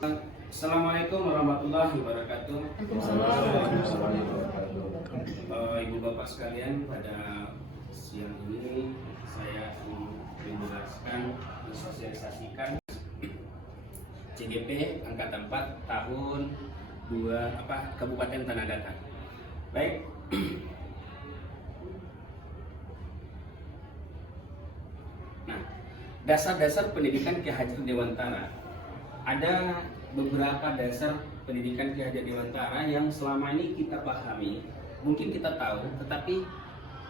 Assalamualaikum warahmatullahi wabarakatuh. Ibu bapak sekalian, pada siang ini saya ingin menjelaskan, mensosialisasikan CGP Angkatan 4 tahun 2 Kabupaten Tanah Datar. Baik. Nah, dasar-dasar pendidikan Ki Hajar Dewantara. Ada beberapa dasar pendidikan Ki Hajar Dewantara yang selama ini kita pahami, mungkin kita tahu, tetapi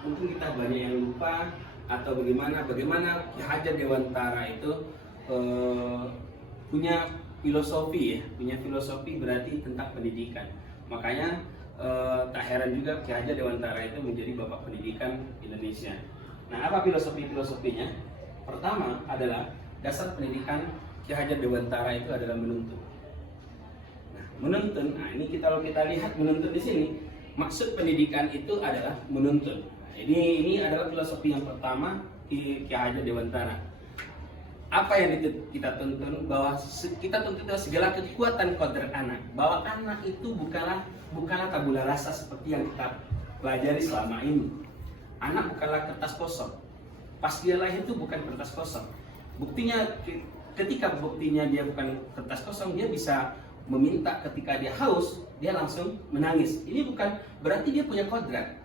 mungkin kita banyak yang lupa atau bagaimana Ki Hajar Dewantara itu punya filosofi berarti tentang pendidikan. Makanya tak heran juga Ki Hajar Dewantara itu menjadi bapak pendidikan Indonesia. Nah, apa filosofinya? Pertama adalah dasar pendidikan Ki Hajar Dewantara itu adalah menuntun. Nah, menuntun. Nah, ini kalau kita lihat menuntun di sini, maksud pendidikan itu adalah menuntun. Nah, ini adalah filosofi yang pertama Ki Hajar Dewantara. Apa yang kita tuntun? Bahwa kita tuntun segala kekuatan kodrat anak. Bahwa anak itu bukanlah tabula rasa seperti yang kita pelajari selama ini. Anak bukanlah kertas kosong. Pas dia lahir itu bukan kertas kosong. Buktinya ketika dia bukan kertas kosong, dia bisa meminta. Ketika dia haus, dia langsung menangis. Ini bukan berarti dia punya kodrat.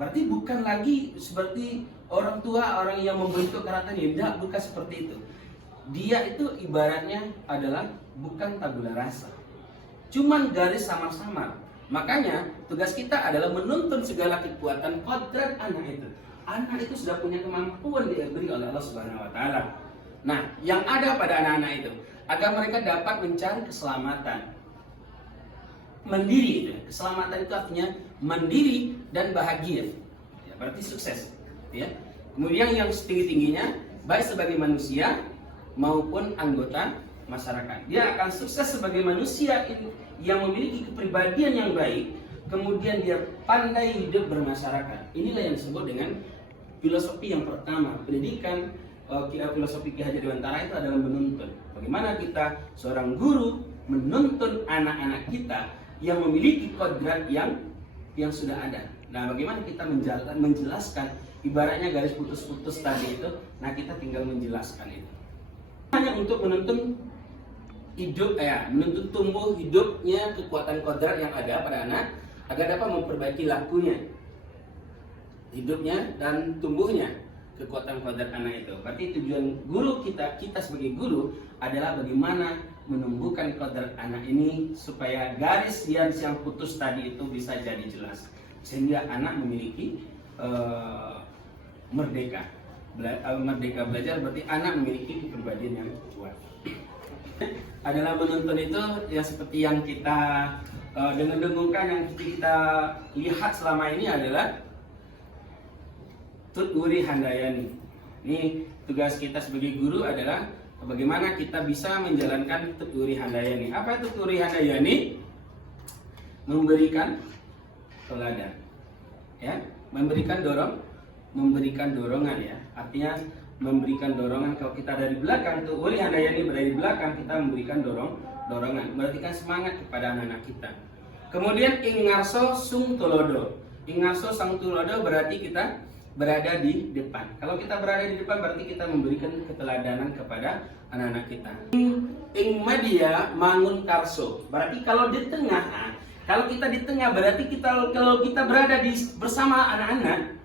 Berarti bukan lagi seperti orang tua, orang yang membentuk karakternya. Tidak, bukan seperti itu. Dia itu ibaratnya adalah bukan tabula rasa, cuman garis samar-samar. Makanya tugas kita adalah menuntun segala kekuatan kodrat anak itu. Anak itu sudah punya kemampuan diberi oleh Allah Subhanahu wa Ta'ala. Nah, yang ada pada anak-anak itu agar mereka dapat mencari keselamatan. Mandiri itu. Keselamatan itu artinya mandiri dan bahagia. Ya, berarti sukses. Ya. Kemudian yang setinggi-tingginya baik sebagai manusia maupun anggota masyarakat. Dia akan sukses sebagai manusia yang memiliki kepribadian yang baik. Kemudian dia pandai hidup bermasyarakat. Inilah yang disebut dengan filosofi yang pertama. Pendidikan filosofi Ki Hajar Dewantara itu adalah menuntun. Bagaimana kita seorang guru menuntun anak-anak kita yang memiliki kodrat yang sudah ada. Nah, bagaimana kita menjelaskan ibaratnya garis putus-putus tadi itu. Nah, kita tinggal menjelaskan itu. Hanya untuk menuntun hidup, menuntun tumbuh hidupnya kekuatan kodrat yang ada pada anak agar dapat memperbaiki lakunya, hidupnya dan tumbuhnya kekuatan kodrat anak itu. Berarti tujuan guru kita sebagai guru adalah bagaimana menumbuhkan kodrat anak ini supaya garis yang putus tadi itu bisa jadi jelas, sehingga anak memiliki merdeka belajar. Berarti anak memiliki kepribadian yang kuat. Adalah menuntun itu ya seperti yang kita dengung-dengungkan, yang kita lihat selama ini adalah Tutwuri Handayani. Ini tugas kita sebagai guru adalah bagaimana kita bisa menjalankan Tutwuri Handayani. Apa itu Tutwuri Handayani? Memberikan teladan, ya, memberikan dorongan, ya. Artinya memberikan dorongan. Kalau kita dari belakang, Tutwuri Handayani berada di belakang, kita memberikan dorongan, memberikan semangat kepada anak-anak kita. Kemudian Ingarso Sung Tulodo. Ingarso Sung Tulodo berarti kita berada di depan. Kalau kita berada di depan berarti kita memberikan keteladanan kepada anak-anak kita. Ing media mangun karso. Berarti kalau di tengah, kalau kita di tengah berarti kalau kita berada bersama anak-anak.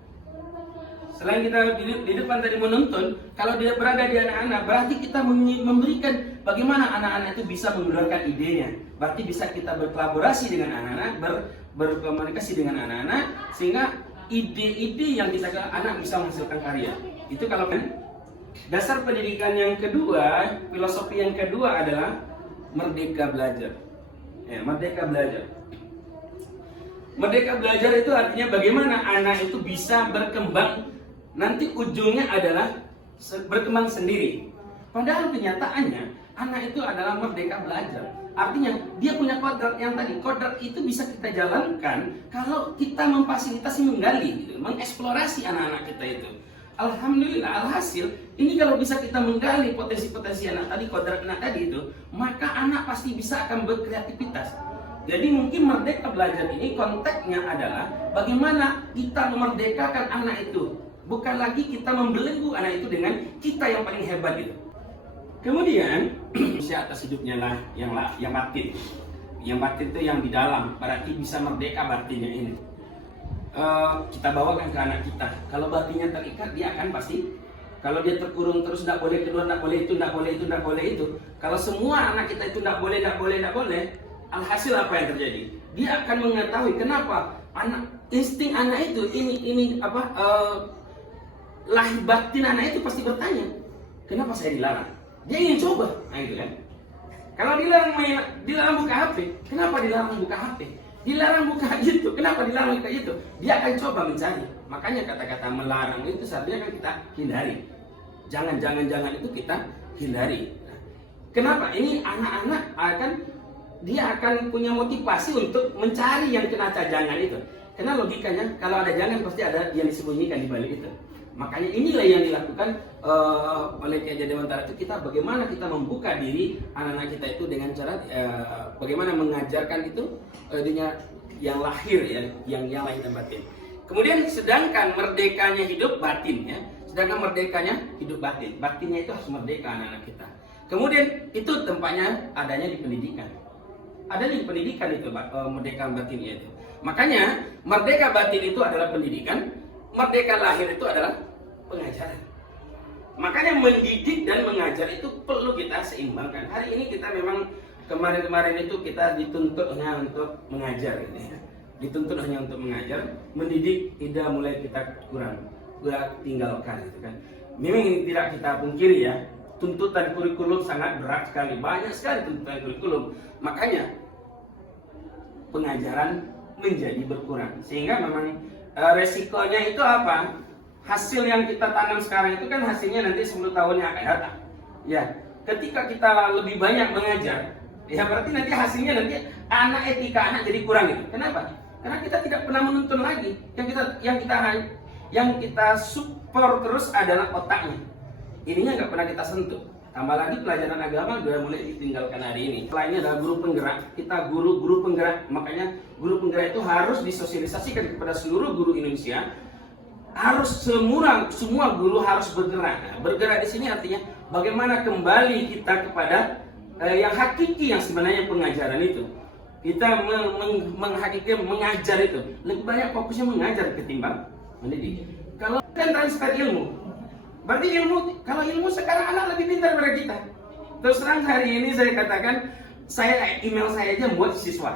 Selain kita di depan tadi menuntun, kalau dia berada di anak-anak berarti kita memberikan bagaimana anak-anak itu bisa mengeluarkan idenya. Berarti bisa kita berkolaborasi dengan anak-anak, berkomunikasi dengan anak-anak, sehingga ide-ide yang kita anak bisa menghasilkan karya. Itu kalau kan dasar pendidikan yang kedua, filosofi yang kedua adalah merdeka belajar. Ya, merdeka belajar. Merdeka belajar itu artinya bagaimana anak itu bisa berkembang, nanti ujungnya adalah berkembang sendiri. Padahal kenyataannya anak itu adalah merdeka belajar. Artinya dia punya kodrat yang tadi. Kodrat itu bisa kita jalankan kalau kita memfasilitasi, menggali, gitu, mengeksplorasi anak-anak kita itu. Alhamdulillah, alhasil ini kalau bisa kita menggali potensi-potensi anak tadi, kodrat anak tadi itu, maka anak pasti bisa akan berkreativitas. Jadi mungkin merdeka belajar ini konteksnya adalah bagaimana kita memerdekakan anak itu, bukan lagi kita membelenggu anak itu dengan kita yang paling hebat itu. Kemudian usia atas hidupnya lah yang batin. Yang batin itu yang di dalam, berarti bisa merdeka batinnya ini. Kita bawakan ke anak kita. Kalau batinnya terikat, dia akan pasti, kalau dia terkurung terus tidak boleh keluar, tidak boleh itu, tidak boleh itu, tidak boleh itu. Kalau semua anak kita itu tidak boleh, alhasil apa yang terjadi? Dia akan mengetahui kenapa insting anak itu lahir batin anak itu pasti bertanya, kenapa saya dilarang? Dia ingin coba, nah itu kan. Kalau dilarang buka HP, kenapa dilarang buka HP? Dilarang buka itu, kenapa dilarang buka itu? Dia akan coba mencari. Makanya kata-kata melarang itu seharusnya kan kita hindari. Jangan itu kita hindari. Kenapa? Ini anak-anak dia akan punya motivasi untuk mencari yang kena jangan itu. Karena logikanya kalau ada jangan pasti ada yang disembunyikan di balik itu. Makanya inilah yang dilakukan oleh Ki Hajar Dewantara itu, bagaimana kita membuka diri anak-anak kita itu dengan cara bagaimana mengajarkan itu yang lahir ya, yang lahir dan batin. Kemudian sedangkan merdekanya hidup batin ya, sedangkan merdekanya hidup batin, batinnya itu harus merdeka anak-anak kita. Kemudian itu tempatnya adanya di pendidikan. Ada di pendidikan itu merdeka batinnya itu. Makanya merdeka batin itu adalah pendidikan, merdeka lahir itu adalah pengajaran. Makanya mendidik dan mengajar itu perlu kita seimbangkan. Hari ini kita memang kemarin itu kita dituntut hanya untuk mengajar gitu ya. Dituntut hanya untuk mengajar, mendidik tidak mulai kita tinggalkan gitu kan. Memang ini tidak kita pungkiri ya. Tuntutan kurikulum sangat berat sekali, banyak sekali tuntutan kurikulum. Makanya pengajaran menjadi berkurang. Sehingga memang resikonya itu apa? Hasil yang kita tanam sekarang itu kan hasilnya nanti 10 tahun yang akan datang. Ya, ketika kita lebih banyak mengajar, ya berarti nanti hasilnya nanti etika anak jadi kurang gitu. Kenapa? Karena kita tidak pernah menuntun lagi. Yang kita support terus adalah otaknya. Ininya nggak pernah kita sentuh. Tambah lagi pelajaran agama sudah mulai ditinggalkan hari ini. Selainnya adalah guru penggerak. Kita guru penggerak. Makanya guru penggerak itu harus disosialisasikan kepada seluruh guru Indonesia. Harus semua guru harus bergerak. Nah, bergerak di sini artinya bagaimana kembali kita kepada yang hakiki, yang sebenarnya pengajaran itu. Kita mengajar itu lebih banyak fokusnya mengajar ketimbang mendidik. Kalau kan transfer ilmu, berarti kalau ilmu sekarang anak lebih pintar daripada kita. Terus terang hari ini saya katakan, email saya aja buat siswa.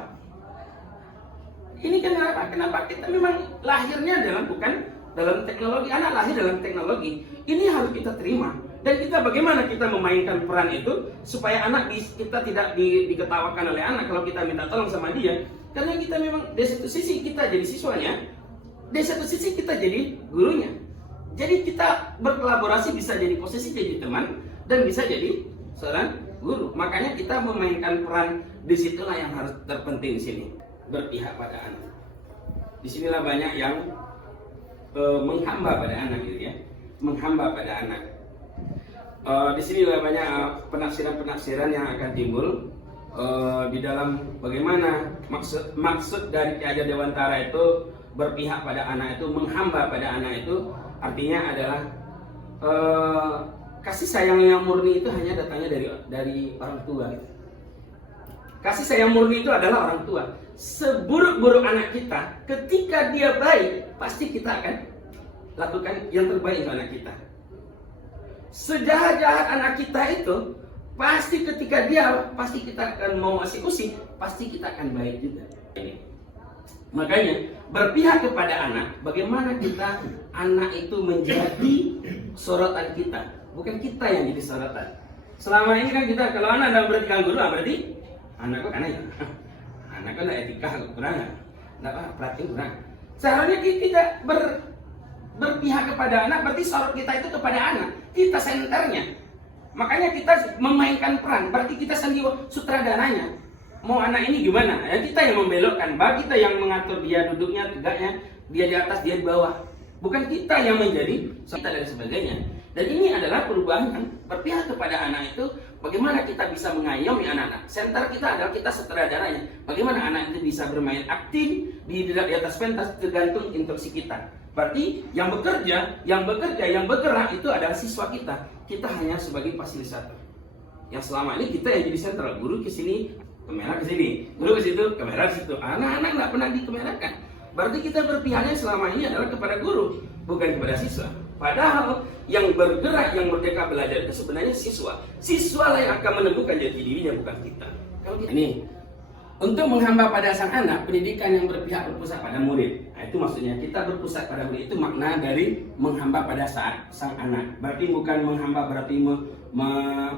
Ini kenapa kita memang lahirnya bukan dalam teknologi, anak lahir dalam teknologi. Ini harus kita terima. Dan kita bagaimana kita memainkan peran itu supaya anak kita tidak diketawakan oleh anak kalau kita minta tolong sama dia. Karena kita memang di satu sisi kita jadi siswanya, di satu sisi kita jadi gurunya. Jadi kita berkolaborasi, bisa jadi posisi jadi teman dan bisa jadi seorang guru. Makanya kita memainkan peran, disitulah yang harus terpenting di sini, berpihak pada anak. Disinilah banyak yang menghamba pada anak gitu ya, menghamba pada anak. Di sinilah banyak penafsiran-penafsiran yang akan timbul di dalam bagaimana maksud dari Ki Hajar Dewantara itu berpihak pada anak itu, menghamba pada anak itu, artinya adalah kasih sayang yang murni itu hanya datangnya dari orang tua gitu. Kasih sayang murni itu adalah orang tua. Seburuk-buruk anak kita, ketika dia baik, pasti kita akan lakukan yang terbaik untuk anak kita. Sejahat-jahat anak kita itu, pasti ketika pasti kita akan mau usik, pasti kita akan baik juga. Makanya berpihak kepada anak, bagaimana anak itu menjadi sorotan kita, bukan kita yang jadi sorotan. Selama ini kan kita, kalau anak dalam berarti guru, berarti anakku kan ya. Anakku ada etika kurang, enggak perhatian kurang. Seharusnya kita berpihak kepada anak, berarti sorot kita itu kepada anak. Kita senternya. Makanya kita memainkan peran, berarti kita sendiri sutradaranya. Mau anak ini gimana? Ya kita yang membelokkan, kita yang mengatur dia duduknya, tegaknya, dia di atas, dia di bawah. bukan kita yang menjadi kita dan sebagainya. Dan ini adalah perubahan berpihak kepada anak itu, bagaimana kita bisa mengayomi anak-anak. Senter kita adalah kita sutradaranya. Bagaimana anak itu bisa bermain aktif di atas pentas tergantung instruksi kita. Berarti yang bekerja, yang bergerak itu adalah siswa kita. Kita hanya sebagai fasilitator. Yang selama ini kita yang jadi sentral, guru ke sini, kamera ke sini, guru ke situ, kamera ke situ. Anak-anak nggak pernah dikamerakan. Berarti kita berpihaknya selama ini adalah kepada guru, bukan kepada siswa. Padahal yang bergerak, yang merdeka belajar itu sebenarnya siswa. Siswa lah yang akan menemukan jati dirinya, bukan kita. Kalau ini untuk menghamba pada sang anak, pendidikan yang berpihak berpusat pada murid. Nah, itu maksudnya kita berpusat pada murid, itu makna dari menghamba pada saat sang anak. Berarti bukan menghamba berarti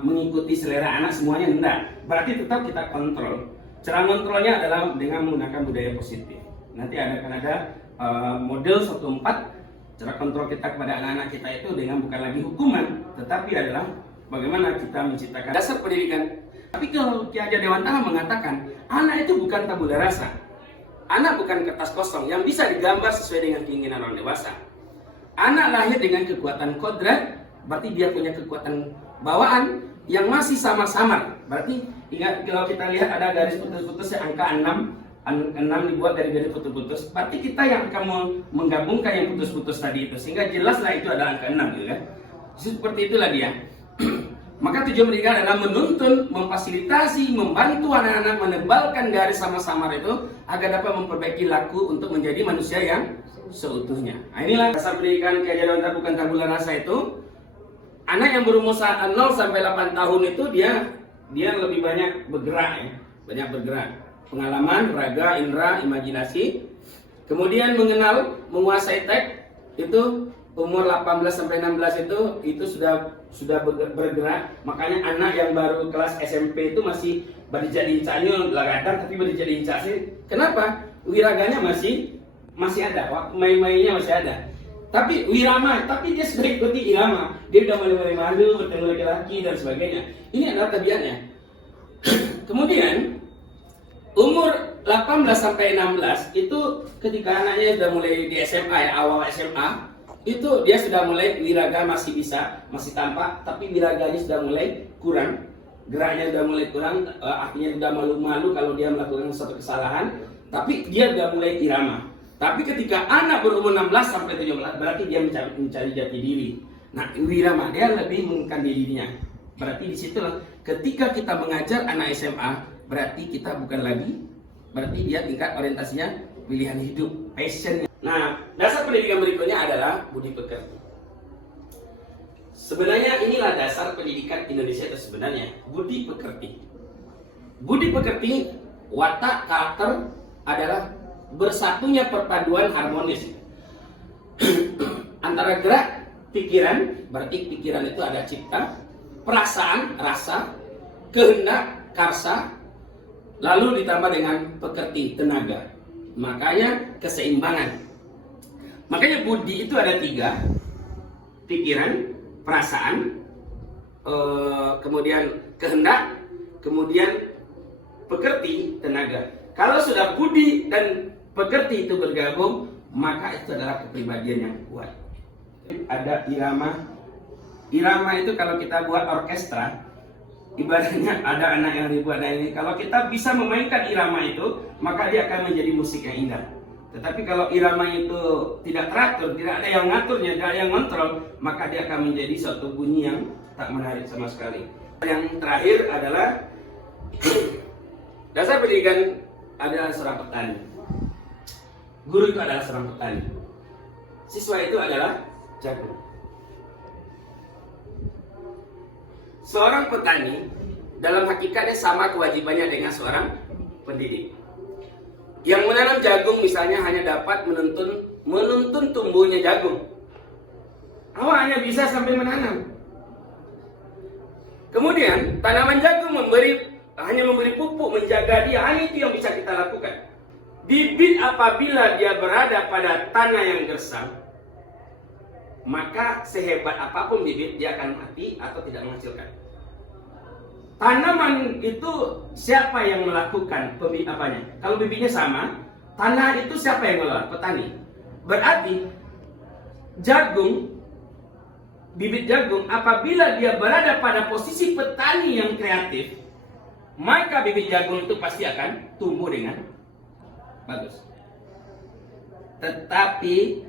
mengikuti selera anak semuanya, enggak. Berarti tetap kita kontrol. Cara kontrolnya adalah dengan menggunakan budaya positif. Nanti akan ada model 1/4. Cara kontrol kita kepada anak-anak kita itu dengan bukan lagi hukuman, tetapi adalah bagaimana kita menciptakan dasar pendidikan. Tapi kalau Ki Hajar Dewantara mengatakan, anak itu bukan tabula rasa. Anak bukan kertas kosong yang bisa digambar sesuai dengan keinginan orang dewasa. Anak lahir dengan kekuatan kodrat, berarti dia punya kekuatan bawaan yang masih samar-samar. Berarti ingat kalau kita lihat ada garis putus-putusnya angka 6 dibuat dari garis putus-putus. Berarti kita yang akan menggabungkan yang putus-putus tadi itu, sehingga jelaslah itu adalah angka 6 gitu kan. Seperti itulah dia. Maka tujuan pendidikan adalah menuntun, memfasilitasi, membantu anak-anak menebalkan garis samar-samar itu agar dapat memperbaiki laku untuk menjadi manusia yang seutuhnya. Nah, inilah dasar pendidikan Ki Hajar Dewantara bukan tabula rasa itu. Anak yang berumur 0 sampai 8 tahun itu dia lebih banyak bergerak ya, banyak bergerak. Pengalaman, raga, indera, imajinasi. Kemudian mengenal, menguasai teks itu umur 18 sampai 16 itu sudah bergerak. Makanya anak yang baru kelas SMP itu masih berdijak lincahnya lagadan tapi berdijak lincah sih. Kenapa? Wiraganya masih ada, waktu main-mainnya masih ada. Tapi wirama, tapi dia sudah ikuti irama. Dia sudah mulai malu, bertemu laki-laki dan sebagainya. Ini adalah tabiatnya. Kemudian umur 18 sampai 16 itu ketika anaknya sudah mulai di SMA ya, awal SMA, itu dia sudah mulai wiraga masih bisa, masih tampak, tapi wiraganya sudah mulai kurang, geraknya sudah mulai kurang, artinya sudah malu-malu kalau dia melakukan suatu kesalahan, tapi dia sudah mulai irama. Tapi ketika anak berumur 16 sampai 17 berarti dia mencari jati diri. Nah, wirama dia lebih mengungkapkan dirinya. Berarti disitulah ketika kita mengajar anak SMA, berarti kita bukan lagi, berarti dia tingkat orientasinya pilihan hidup, passion. Nah, dasar pendidikan berikutnya adalah budi pekerti. Sebenarnya inilah dasar pendidikan Indonesia itu sebenarnya, budi pekerti. Budi pekerti, watak, karakter adalah bersatunya perpaduan harmonis antara gerak, pikiran, berarti pikiran itu ada cipta, perasaan, rasa, kehendak, karsa, lalu ditambah dengan pekerti, tenaga. Makanya keseimbangan. Makanya budi itu ada 3. Pikiran, perasaan, kemudian kehendak, kemudian pekerti, tenaga. Kalau sudah budi dan pekerti itu bergabung, maka itu adalah kepribadian yang kuat. Ada irama. Irama itu kalau kita buat orkestra, ibaratnya ada anak yang dibuat ini. Kalau kita bisa memainkan irama itu, maka dia akan menjadi musik yang indah. Tetapi kalau irama itu tidak teratur, tidak ada yang ngaturnya, tidak ada yang kontrol, maka dia akan menjadi suatu bunyi yang tak menarik sama sekali. Yang terakhir adalah dasar pendidikan adalah seorang petani. Guru itu adalah seorang petani. Siswa itu adalah jago. Seorang petani dalam hakikatnya sama kewajibannya dengan seorang pendidik. Yang menanam jagung misalnya hanya dapat menuntun tumbuhnya jagung. Awak hanya bisa sampai menanam. Kemudian tanaman jagung hanya memberi pupuk, menjaga dia, hanya itu yang bisa kita lakukan. Bibit apabila dia berada pada tanah yang gersang, maka sehebat apapun bibit dia akan mati atau tidak menghasilkan. Tanaman itu siapa yang melakukan apanya? Kalau bibitnya sama, tanah itu siapa yang mengelola? Petani. Berarti jagung, bibit jagung apabila dia berada pada posisi petani yang kreatif, maka bibit jagung itu pasti akan tumbuh dengan bagus. Tetapi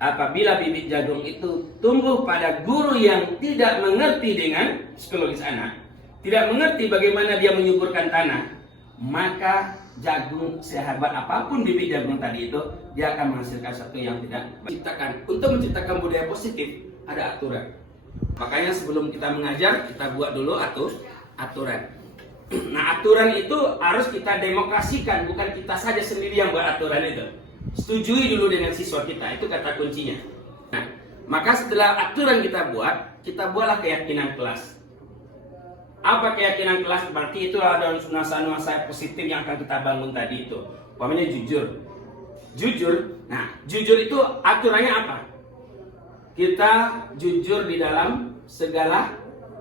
apabila bibit jagung itu tumbuh pada guru yang tidak mengerti dengan psikologis anak, tidak mengerti bagaimana dia menyuburkan tanah, maka jagung sehebat apapun bibit jagung tadi itu, dia akan menghasilkan sesuatu yang tidak menciptakan. Untuk menciptakan budaya positif ada aturan. Makanya sebelum kita mengajar, kita buat dulu aturan. Nah, aturan itu harus kita demokrasikan, bukan kita saja sendiri yang buat aturan itu. Setujui dulu dengan siswa kita, itu kata kuncinya. Nah, maka setelah aturan kita buatlah keyakinan kelas. Apa keyakinan kelas? Berarti itu ada nuansa-nuansa positif yang akan kita bangun tadi itu. Umpamanya jujur. Nah, jujur itu aturannya apa? Kita jujur di dalam segala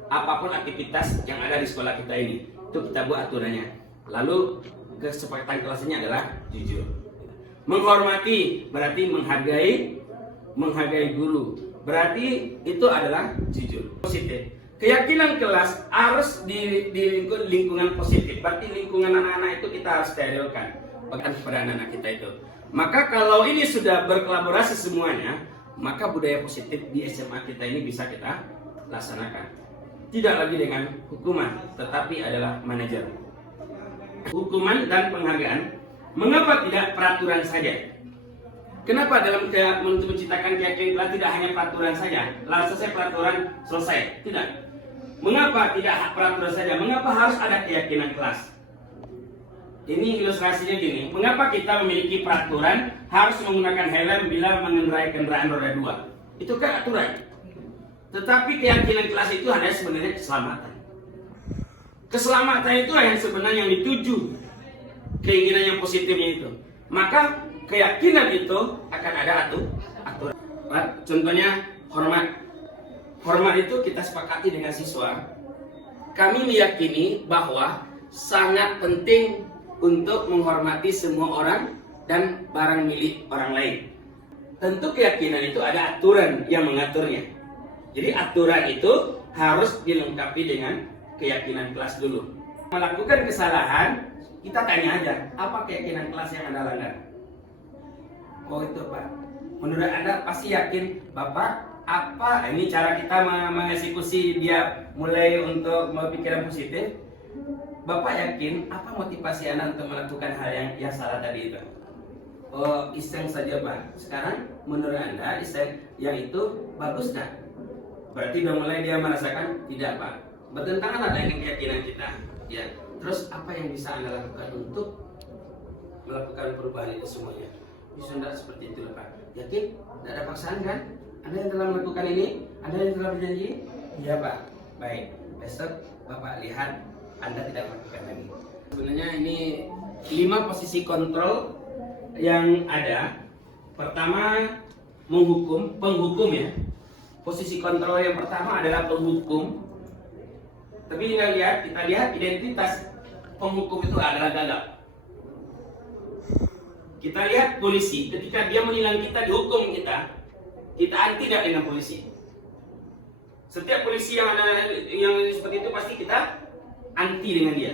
apapun aktivitas yang ada di sekolah kita ini. Itu kita buat aturannya. Lalu kesepakatan kelasnya adalah jujur. Menghormati berarti menghargai guru. Berarti itu adalah jujur. Positif. Keyakinan kelas harus di lingkungan positif. Berarti lingkungan anak-anak itu kita harus sterilkan kepada anak-anak kita itu. Maka kalau ini sudah berkolaborasi semuanya, maka budaya positif di SMA kita ini bisa kita laksanakan. Tidak lagi dengan hukuman, tetapi adalah manajer. Hukuman dan penghargaan. Mengapa tidak peraturan saja? Kenapa dalam menciptakan keyakinan kelas tidak hanya peraturan saja? Lalu selesai peraturan, selesai. Tidak. Mengapa tidak peraturan saja? Mengapa harus ada keyakinan kelas? Ini ilustrasinya gini. Mengapa kita memiliki peraturan harus menggunakan helm bila mengendarai kendaraan roda 2? Itu kan aturan. Tetapi keyakinan kelas itu hanya sebenarnya keselamatan. Keselamatan itu yang sebenarnya yang dituju. Keinginan yang positifnya itu. Maka keyakinan itu akan ada aturan. Contohnya hormat. Hormat itu kita sepakati dengan siswa. Kami meyakini bahwa sangat penting untuk menghormati semua orang dan barang milik orang lain. Tentu keyakinan itu ada aturan yang mengaturnya. Jadi aturan itu harus dilengkapi dengan keyakinan kelas dulu. Melakukan kesalahan, kita tanya aja, apa keyakinan kelas yang Anda langgar? Oh itu Pak. Menurut Anda pasti yakin Bapak apa ini cara kita mengeksekusi dia mulai untuk berpikiran positif? Bapak yakin apa motivasi Anda untuk melakukan hal yang salah tadi itu? Oh iseng saja Pak. Sekarang menurut Anda iseng yang itu bagus nggak? Berarti udah mulai dia merasakan tidak Pak. Bertentangan dengan keyakinan kita. Ya. Terus apa yang bisa Anda lakukan untuk melakukan perubahan itu semuanya? Bisa tidak seperti itu Pak? Yakin? Tidak ada paksaan kan? Anda yang telah melakukan ini? Anda yang telah berjanji? Iya Pak. Baik. Besok Bapak lihat Anda tidak melakukan lagi. Sebenarnya ini 5 posisi kontrol yang ada. Pertama penghukum ya. Posisi kontrol yang pertama adalah penghukum. Tapi kita lihat identitas penghukum itu adalah gagal. Kita lihat polisi, ketika dia menilang kita, dihukum kita anti tidak dengan polisi. Setiap polisi yang seperti itu pasti kita anti dengan dia.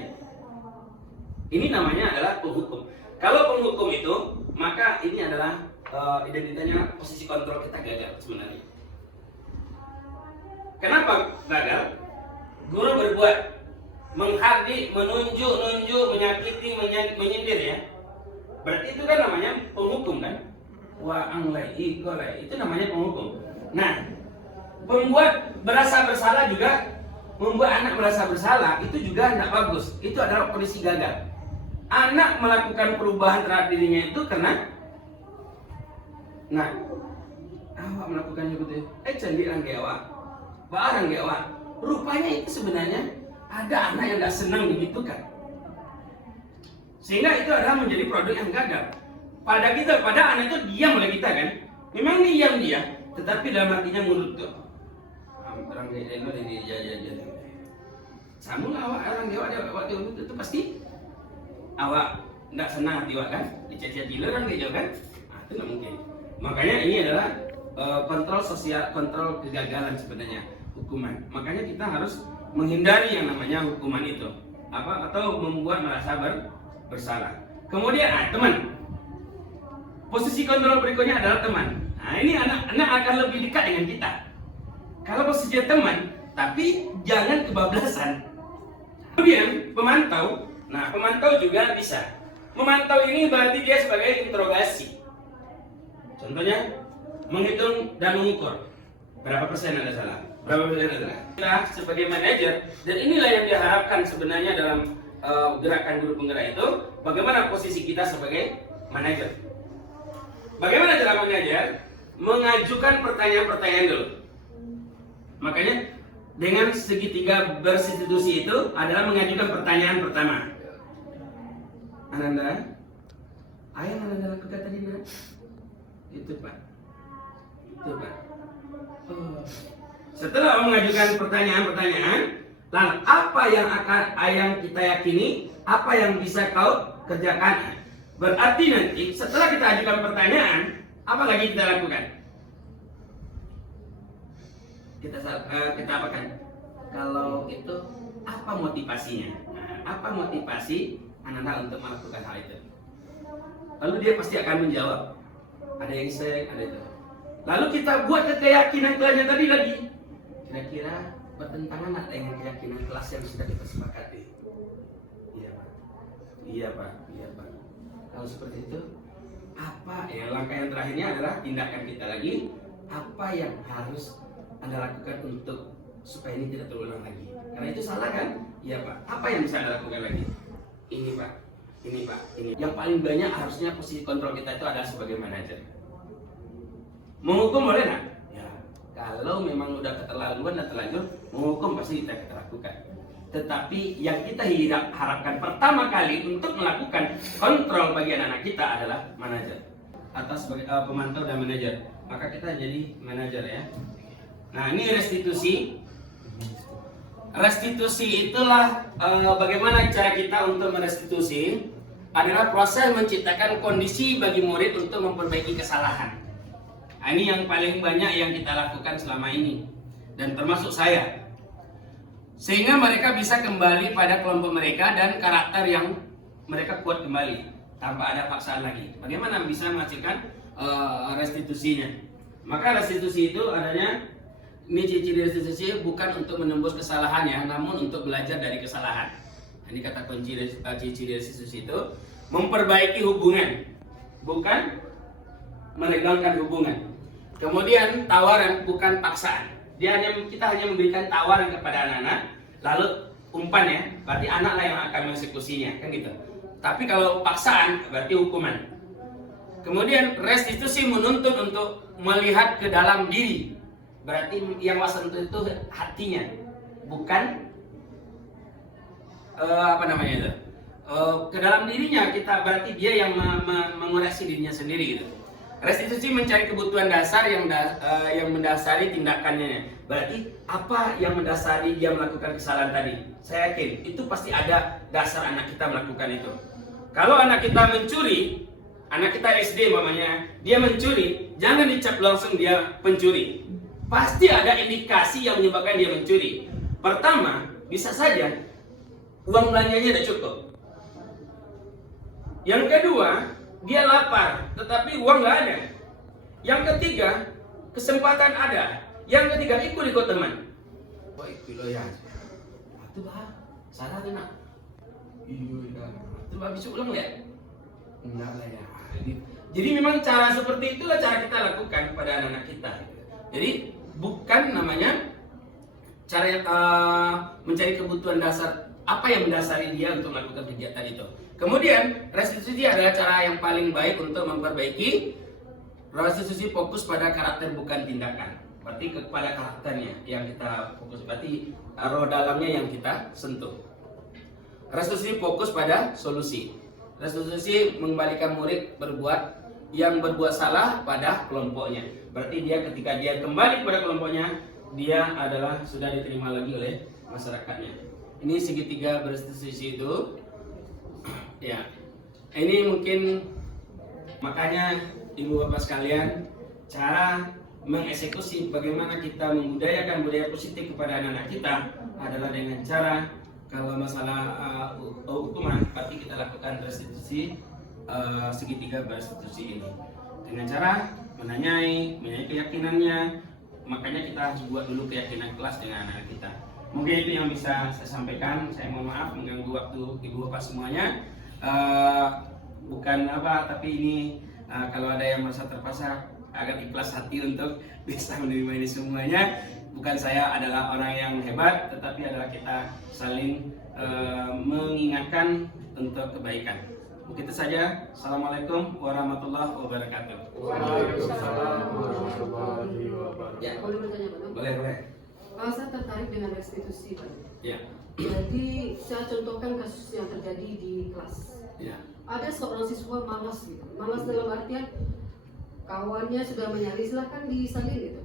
Ini namanya adalah penghukum. Kalau penghukum itu, maka ini adalah identitasnya posisi kontrol kita gagal sebenarnya. Kenapa gagal? Guru berbuat menghardik, menunjuk, menyakiti, menyindir ya. Berarti itu kan namanya penghukum kan? Wa anglai ikolai, itu namanya penghukum. Nah, membuat berasa bersalah juga, membuat anak merasa bersalah itu juga tidak bagus. Itu adalah kondisi gagal. Anak melakukan perubahan terhadap dirinya itu karena awak melakukan begitu. Candik anggewa, barang gewa. Rupanya itu sebenarnya ada anak yang tidak senang digitukan. Sehingga itu adalah menjadi produk yang gagal. Pada anak itu diam oleh kita kan. Memang diam dia, tetapi dalam hatinya mulut tuh. Orang kayak dia Sama awak orang dewa waktu itu pasti awak tidak senang hati awak kan. Dicaci-caci orang kayak kan. Itu nggak mungkin. Makanya ini adalah kontrol sosial, kontrol kegagalan sebenarnya hukuman. Makanya kita harus menghindari yang namanya hukuman itu, atau membuat merasa bersalah. Kemudian teman, posisi kontrol berikutnya adalah teman. Nah, ini anak akan lebih dekat dengan kita kalau posisi teman, tapi jangan kebablasan. Kemudian pemantau. Nah, pemantau juga bisa. Memantau ini berarti dia sebagai interogasi. Contohnya, menghitung dan mengukur berapa persen ada salah, berapa persen ada salah. Kita sebagai manajer, dan inilah yang diharapkan sebenarnya dalam gerakan guru penggerak itu, bagaimana posisi kita sebagai manajer. Bagaimana cara manajer? Mengajukan pertanyaan-pertanyaan dulu. Makanya dengan segitiga bersubstitusi itu adalah mengajukan pertanyaan pertama. Ananda, apa yang Ananda lakukan tadi, Nak? Itu Pak. Setelah mengajukan pertanyaan-pertanyaan, lalu apa yang kita yakini, apa yang bisa kau kerjakan? Berarti nanti setelah kita ajukan pertanyaan, apa lagi kita lakukan? Kita apakan? Kalau itu apa motivasinya? Apa motivasi anak-anak untuk melakukan hal itu? Lalu dia pasti akan menjawab. Ada yang sering, ada itu. Lalu kita buat keyakinan kelasnya tadi lagi. Kira-kira bertentangan ada dengan keyakinan kelas yang sudah kita sepakati? Iya Pak. Kalau seperti itu, apa ya langkah yang terakhirnya adalah tindakan kita lagi. Apa yang harus Anda lakukan untuk supaya ini tidak terulang lagi? Karena itu salah kan? Iya Pak. Apa yang bisa Anda lakukan lagi? Ini Pak. Yang paling banyak harusnya posisi kontrol kita itu adalah sebagai manajer. Menghukum boleh nggak? Ya. Kalau memang udah keterlaluan dan terlanjur, menghukum pasti kita lakukan. Tetapi yang kita harapkan pertama kali untuk melakukan kontrol bagi anak-anak kita adalah manajer. Atas sebagai pemantau dan manajer. Maka kita jadi manajer ya. Nah, ini restitusi. Restitusi itulah bagaimana cara kita untuk merestitusi adalah proses menciptakan kondisi bagi murid untuk memperbaiki kesalahan. Nah, ini yang paling banyak yang kita lakukan selama ini dan termasuk saya. Sehingga mereka bisa kembali pada kelompok mereka dan karakter yang mereka kuat kembali tanpa ada paksaan lagi. Bagaimana bisa menghasilkan restitusinya? Maka restitusi itu adanya, ini ciri-ciri restitusi bukan untuk menembus kesalahannya, namun untuk belajar dari kesalahan. Ini kata kunci ciri-ciri restitusi itu memperbaiki hubungan, bukan meregangkan hubungan. Kemudian tawaran bukan paksaan. Kita hanya memberikan tawaran kepada anak-anak, lalu umpan ya, berarti anaklah yang akan mengeksekusinya, kan gitu. Tapi kalau paksaan berarti hukuman. Kemudian restitusi menuntut untuk melihat ke dalam diri, berarti yang wasan itu hatinya, bukan ke dalam dirinya kita, berarti dia yang mengoreksi dirinya sendiri gitu. Restitusi mencari kebutuhan dasar yang mendasari tindakannya. Berarti apa yang mendasari dia melakukan kesalahan tadi? Saya yakin itu pasti ada dasar anak kita melakukan itu. Kalau anak kita mencuri, anak kita SD mamanya, dia mencuri, jangan dicap langsung dia pencuri. Pasti ada indikasi yang menyebabkan dia mencuri. Pertama, bisa saja uang belanjanya tidak cukup. Yang kedua, dia lapar, tetapi uang nggak ada. Yang ketiga, kesempatan ada. Yang ketiga, ikut teman. Wah, ikut lo ya. Itu bah, salah nak. Iya, itu bah bisa ulang ya? Enggak lah ya. Jadi memang cara seperti itulah cara kita lakukan pada anak-anak kita. Jadi bukan namanya cara mencari kebutuhan dasar, apa yang mendasari dia untuk melakukan kegiatan itu. Kemudian restitusi adalah cara yang paling baik untuk memperbaiki. Restitusi fokus pada karakter bukan tindakan. Berarti kepada karakternya yang kita fokus, berarti roh dalamnya yang kita sentuh. Restitusi fokus pada solusi. Restitusi mengembalikan murid yang berbuat salah pada kelompoknya. Berarti dia ketika dia kembali pada kelompoknya, dia adalah sudah diterima lagi oleh masyarakatnya. Ini segitiga berestitusi itu. Ya, ini mungkin makanya ibu bapak sekalian, cara mengeksekusi bagaimana kita membudayakan budaya positif kepada anak-anak kita adalah dengan cara kalau masalah hukuman berarti kita lakukan restitusi segitiga restitusi ini dengan cara menanyai keyakinannya. Makanya kita harus buat dulu keyakinan kelas dengan anak kita. Mungkin itu yang bisa saya sampaikan. Saya mohon maaf mengganggu waktu ibu bapak semuanya. Bukan apa, tapi ini kalau ada yang merasa terpaksa agak ikhlas hati untuk bisa menerima ini semuanya. Bukan saya adalah orang yang hebat, tetapi adalah kita saling mengingatkan untuk kebaikan. Begitu saja. Assalamualaikum warahmatullahi wabarakatuh. Waalaikumsalam warahmatullahi wabarakatuh. Ya. Boleh bertanya, Pak? Boleh. Saya tertarik dengan restitusi, Pak. Ya. Jadi saya contohkan kasus yang terjadi di kelas. Ya. Ada seorang siswa malas gitu. Malas dalam artian kawannya sudah menyalin, silahkan disalin gitu.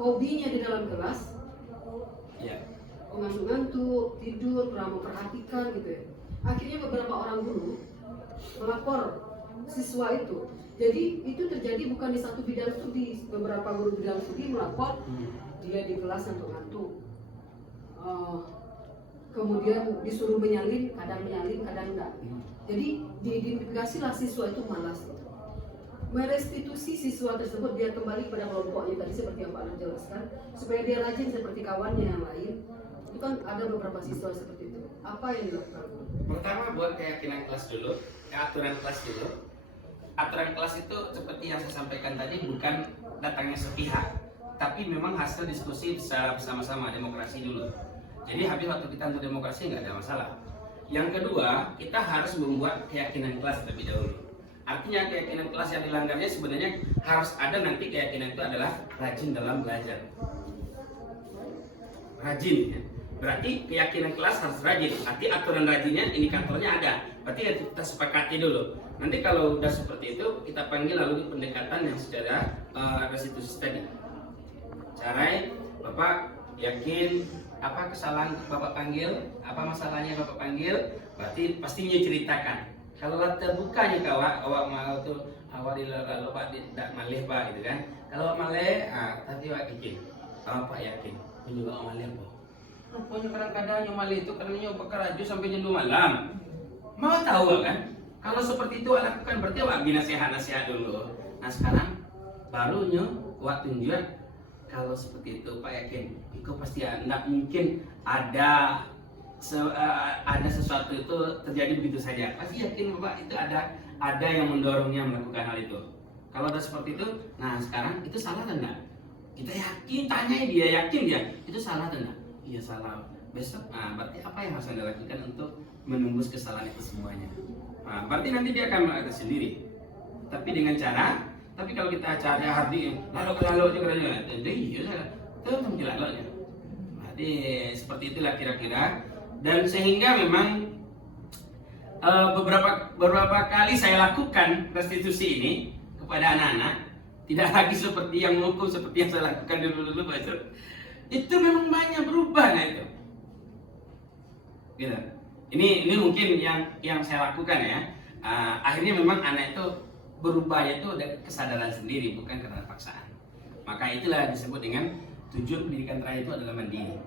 Hobinya di dalam kelas, Ya. ngantuk-ngantuk, tidur, kurang memperhatikan gitu ya. Akhirnya beberapa orang guru melapor siswa itu. Jadi itu terjadi bukan di satu bidang studi, beberapa guru bidang studi melapor dia di kelas ngantuk-ngantuk. Kemudian disuruh menyalin, kadang enggak. Jadi diidentifikasilah siswa itu malas. Merestitusi siswa tersebut biar kembali pada kelompoknya tadi seperti yang Pak Nur jelaskan, supaya dia rajin seperti kawannya yang lain. Itu kan ada beberapa siswa seperti itu. Apa yang dilakukan? Pertama buat keyakinan kelas dulu, aturan kelas dulu. Aturan kelas itu seperti yang saya sampaikan tadi bukan datangnya sepihak, tapi memang hasil diskusi bersama-sama, demokrasi dulu. Jadi habis waktu kita untuk demokrasi nggak ada masalah. Yang kedua, kita harus membuat keyakinan kelas terlebih dahulu. Artinya keyakinan kelas yang dilanggarnya sebenarnya harus ada nanti keyakinan itu adalah rajin dalam belajar. Rajin ya. Berarti keyakinan kelas harus rajin. Nanti aturan rajinnya, indikatornya ada. Berarti ya kita sepakati dulu. Nanti kalau udah seperti itu, kita panggil lalu pendekatan yang secara restitusi tadi. Caranya, Bapak yakin apa kesalahan Bapak panggil, apa masalahnya Bapak panggil, berarti pastinya ceritakan. Kalau terbukanya awak mau tuh awak lalu Pak tidak malih Pak gitu kan. Kalau malih, tadi Pak yakin. Kalau Pak yakin, pun juga malih Pak. Pokoknya kadang-kadang yang malih itu karena bekerja sampai jam 2 malam. Mau tahu kan? Kalau seperti itu lakukan berarti awak bina nasihat dulu. Nah sekarang barunya waktu tunjuk. Kalau seperti itu Pak yakin, itu pasti tidak mungkin ada sesuatu itu terjadi begitu saja. Pasti yakin Bapak itu ada yang mendorongnya melakukan hal itu. Kalau ada seperti itu, nah sekarang itu salah atau enggak? Kita yakin, tanya dia, yakin dia, itu salah atau enggak? Iya salah. Besok, berarti apa yang harus Anda lakukan untuk menembus kesalahan itu semuanya? Nah, berarti nanti dia akan melakukan sendiri. Tapi dengan cara, tapi kalau kita cari hardi, lalu juga jadi iya salah. Itu mungkin lalu. Jadi seperti itulah kira-kira. Dan sehingga memang beberapa kali saya lakukan restitusi ini kepada anak-anak, tidak lagi seperti yang menghukum seperti yang saya lakukan dulu Pak. Itu memang banyak berubah nah itu. Gitu. Ini mungkin yang saya lakukan ya. Akhirnya memang anak itu berubah itu dari kesadaran sendiri bukan karena paksaan. Maka itulah disebut dengan tujuan pendidikan terakhir itu adalah mandiri.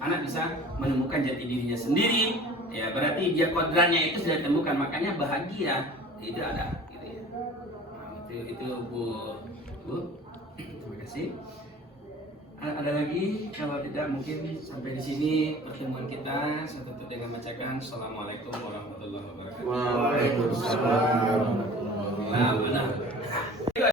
Anak bisa menemukan jati dirinya sendiri, ya berarti dia kodratnya itu sudah ditemukan, makanya bahagia itu ada, gitu ya. Nah, itu Bu, terima kasih. Ada lagi? Kalau tidak mungkin sampai di sini pertemuan kita. Saya tutup dengan bacakan Assalamualaikum warahmatullahi wabarakatuh. Waalaikumsalam.